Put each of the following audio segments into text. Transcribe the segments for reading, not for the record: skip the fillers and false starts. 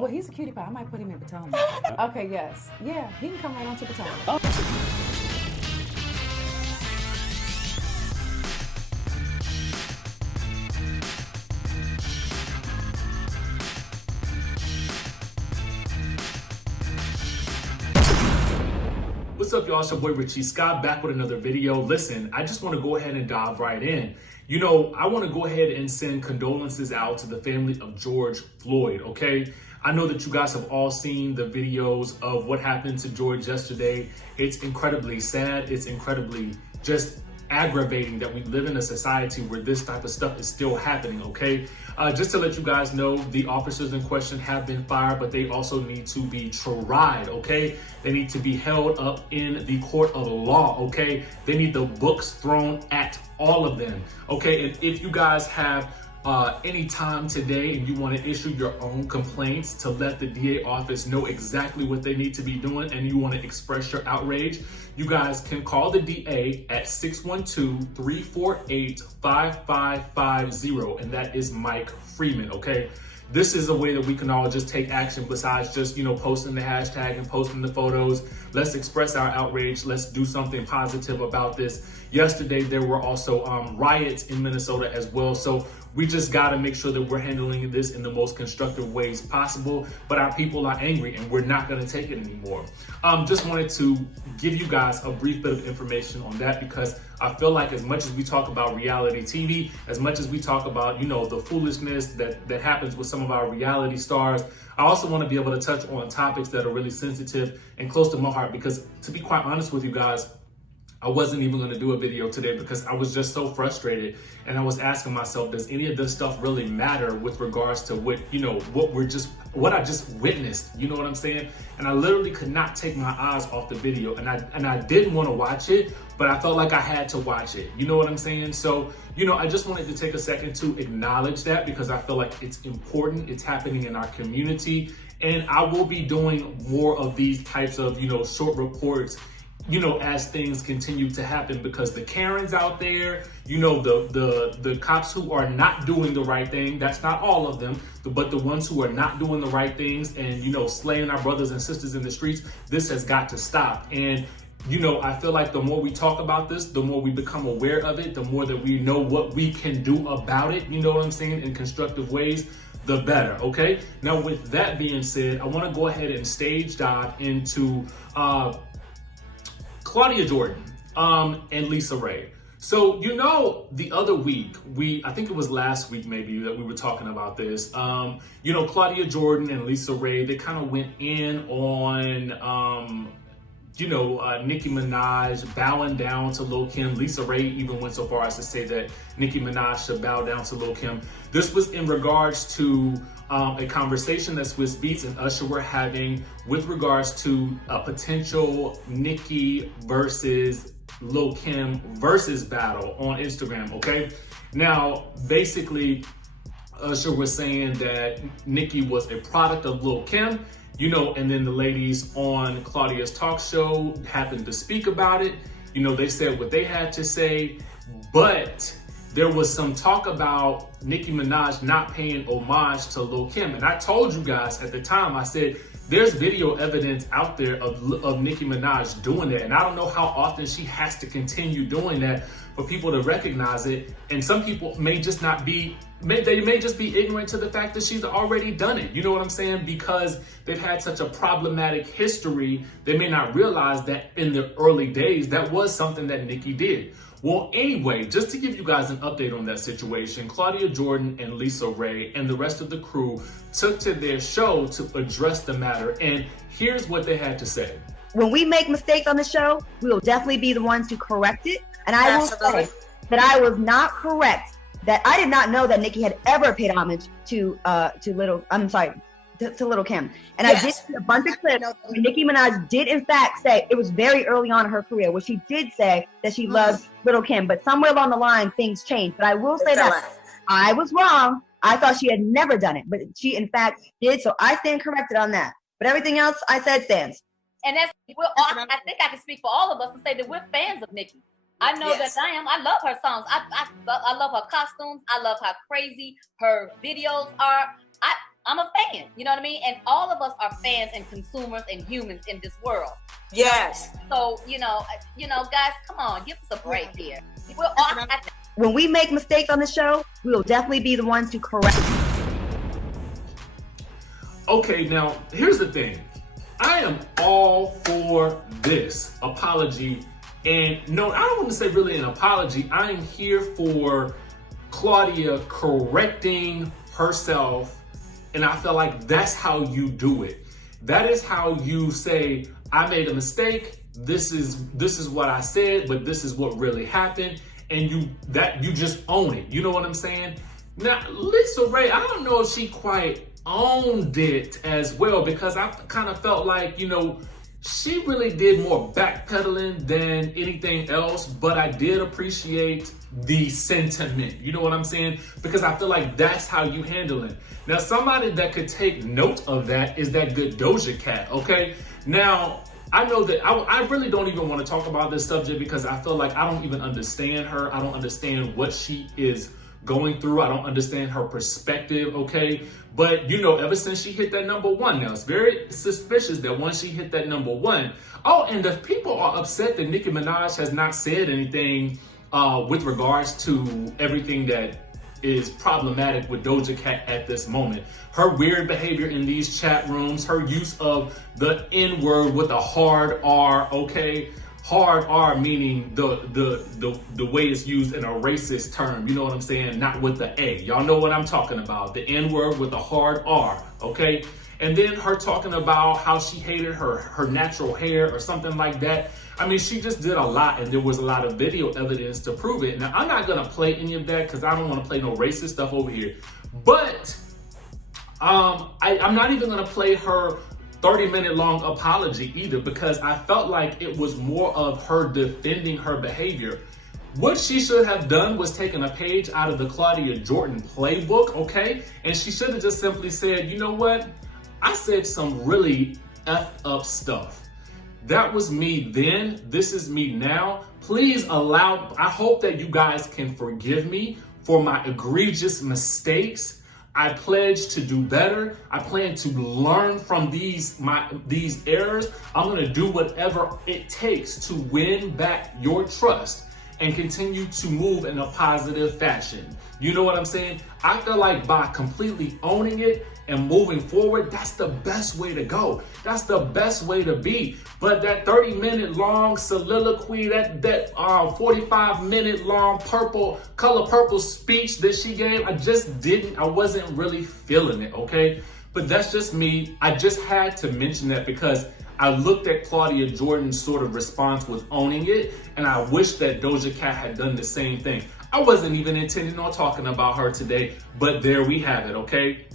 Well, he's a cutie pie. I might put him in Potomac. Okay, yes. Yeah, he can come right on to Potomac. What's up, y'all? It's your boy Richie Scott back with another video. Listen, I just want to go ahead and dive right in. You know, I want to go ahead and send condolences out to the family of George Floyd, okay? I know that you guys have all seen the videos of what happened to George yesterday. It's incredibly sad. It's incredibly just aggravating that we live in a society where this type of stuff is still happening, okay? Just to let you guys know, the officers in question have been fired, but they also need to be tried, okay? They need to be held up in the court of law, okay? They need the books thrown at all of them, okay? And if you guys have any time today and you want to issue your own complaints to let the DA office know exactly what they need to be doing and you want to express your outrage, you guys can call the DA at 612-348-5550, and that is Mike Freeman, okay? This is a way that we can all just take action besides just, you know, posting the hashtag and posting the photos. Let's express our outrage. Let's do something positive about this. Yesterday, there were also riots in Minnesota as well. So we just got to make sure that we're handling this in the most constructive ways possible. But our people are angry and we're not going to take it anymore. Just wanted to give you guys a brief bit of information on that because I feel like as much as we talk about reality TV, as much as we talk about, you know, the foolishness that happens with some of our reality stars, I also want to be able to touch on topics that are really sensitive and close to my heart because, to be quite honest with you guys, I wasn't even going to do a video today because I was just so frustrated and I was asking myself, does any of this stuff really matter with regards to what, you know, what I just witnessed, you know what I'm saying? And I literally could not take my eyes off the video and I didn't want to watch it, but I felt like I had to watch it. You know what I'm saying? So, you know, I just wanted to take a second to acknowledge that because I feel like it's important. It's happening in our community. And I will be doing more of these types of, you know, short reports, you know, as things continue to happen because the Karens out there, you know, the cops who are not doing the right thing, that's not all of them, but the ones who are not doing the right things and, you know, slaying our brothers and sisters in the streets, this has got to stop. And, you know, I feel like the more we talk about this, the more we become aware of it, the more that we know what we can do about it, you know what I'm saying, in constructive ways, the better, okay? Now, with that being said, I want to go ahead and stage dive into Claudia Jordan and Lisa Ray. So, you know, the other week, I think it was last week maybe that we were talking about this. You know, Claudia Jordan and Lisa Ray, they kind of went in on, you know, Nicki Minaj bowing down to Lil' Kim. Lisa Ray even went so far as to say that Nicki Minaj should bow down to Lil' Kim. This was in regards to a conversation that Swizz Beatz and Usher were having with regards to a potential Nicki versus Lil' Kim versus battle on Instagram, okay? Now, basically, Usher was saying that Nicki was a product of Lil' Kim, you know, and then the ladies on Claudia's talk show happened to speak about it. You know, they said what they had to say, but there was some talk about Nicki Minaj not paying homage to Lil' Kim. And I told you guys at the time, I said, there's video evidence out there of Nicki Minaj doing that. And I don't know how often she has to continue doing that for people to recognize it. And some people may just not be, they may just be ignorant to the fact that she's already done it. You know what I'm saying? Because they've had such a problematic history, they may not realize that in the early days, that was something that Nicki did. Well, anyway, just to give you guys an update on that situation, Claudia Jordan and Lisa Ray and the rest of the crew took to their show to address the matter. And here's what they had to say. When we make mistakes on the show, we will definitely be the ones to correct it. And I will say that I was not correct, that I did not know that Nicki had ever paid homage to Lil' Kim. And yes, I did see a bunch of clips where Nicki Minaj did in fact say, it was very early on in her career, where she did say that she loved Lil' Kim, but somewhere along the line, things changed. But I will say that I was wrong. I thought she had never done it, but she in fact did. So I stand corrected on that. But everything else I said stands. And I think I can speak for all of us and say that we're fans of Nicki. I know that I am. I love her songs. I love her costumes. I love how crazy her videos are. I'm a fan. You know what I mean? And all of us are fans and consumers and humans in this world. Yes. So, guys, come on, give us a break here. When we make mistakes on the show, we will definitely be the ones to correct. Okay, now here's the thing. I am all for this apology. And no, I don't want to say really an apology. I am here for Claudia correcting herself. And I feel like that's how you do it. That is how you say, I made a mistake. This is what I said, but this is what really happened. And you just own it. You know what I'm saying? Now, Lisa Ray, I don't know if she quite owned it as well, because I kind of felt like, she really did more backpedaling than anything else, but I did appreciate the sentiment. You know what I'm saying? Because I feel like that's how you handle it. Now, somebody that could take note of that is that good Doja Cat, okay? Now, I know that I really don't even want to talk about this subject because I feel like I don't even understand her. I don't understand what she is going through. I don't understand her perspective, okay? But, ever since she hit that #1, now it's very suspicious that once she hit that #1, and if people are upset that Nicki Minaj has not said anything with regards to everything that is problematic with Doja Cat at this moment. Her weird behavior in these chat rooms, her use of the N-word with a hard R, okay? Hard R meaning the way it's used in a racist term, you know what I'm saying? Not with the A. Y'all know what I'm talking about. The N-word with a hard R, okay? And then her talking about how she hated her natural hair or something like that. I mean, she just did a lot, and there was a lot of video evidence to prove it. Now, I'm not gonna play any of that because I don't want to play no racist stuff over here. But I'm not even gonna play her 30-minute long apology either, because I felt like it was more of her defending her behavior. What she should have done was taken a page out of the Claudia Jordan playbook, okay? And she should have just simply said, you know what? I said some really effed up stuff. That was me then. This is me now. Please I hope that you guys can forgive me for my egregious mistakes. I pledge to do better. I plan to learn from these errors. I'm gonna do whatever it takes to win back your trust and continue to move in a positive fashion. You know what I'm saying? I feel like by completely owning it and moving forward, that's the best way to go. That's the best way to be. But that 30-minute long soliloquy, that 45-minute long color purple speech that she gave, I wasn't really feeling it, okay? But that's just me. I just had to mention that because I looked at Claudia Jordan's sort of response with owning it, and I wish that Doja Cat had done the same thing. I wasn't even intending on talking about her today, but there we have it, okay?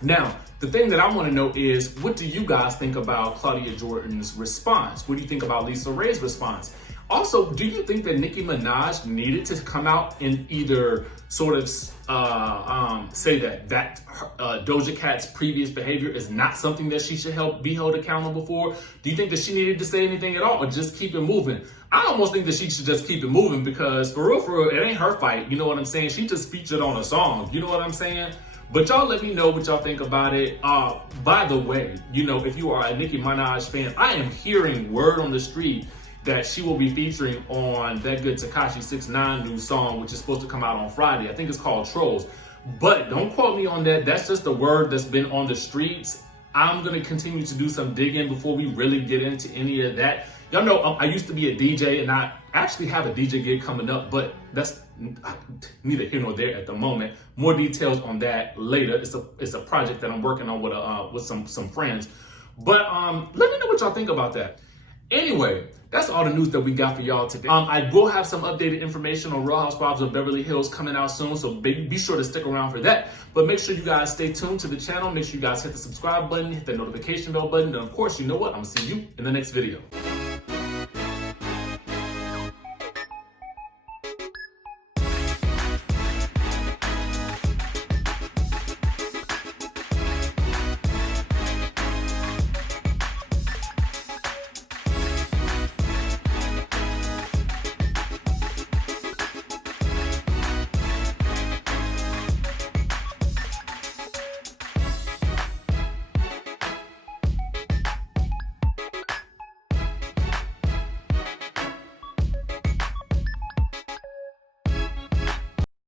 Now, the thing that I want to know is, what do you guys think about Claudia Jordan's response? What do you think about Lisa Ray's response? Also, do you think that Nicki Minaj needed to come out and either sort of say that Doja Cat's previous behavior is not something that she should be held accountable for? Do you think that she needed to say anything at all or just keep it moving? I almost think that she should just keep it moving because for real, it ain't her fight. You know what I'm saying? She just featured on a song. You know what I'm saying? But y'all let me know what y'all think about it. By the way, if you are a Nicki Minaj fan, I am hearing word on the street that she will be featuring on that good Tekashi 6ix9ine new song, which is supposed to come out on Friday. I think it's called Trolls. But don't quote me on that. That's just the word that's been on the streets. I'm going to continue to do some digging before we really get into any of that. Y'all know I used to be a DJ, and I actually have a DJ gig coming up, but that's neither here nor there at the moment. More details on that later. It's a project that I'm working on with some friends. But let me know what y'all think about that. Anyway, that's all the news that we got for y'all today. I will have some updated information on Real Housewives of Beverly Hills coming out soon, so be sure to stick around for that. But make sure you guys stay tuned to the channel. Make sure you guys hit the subscribe button, hit the notification bell button, and of course, you know what? I'm gonna see you in the next video.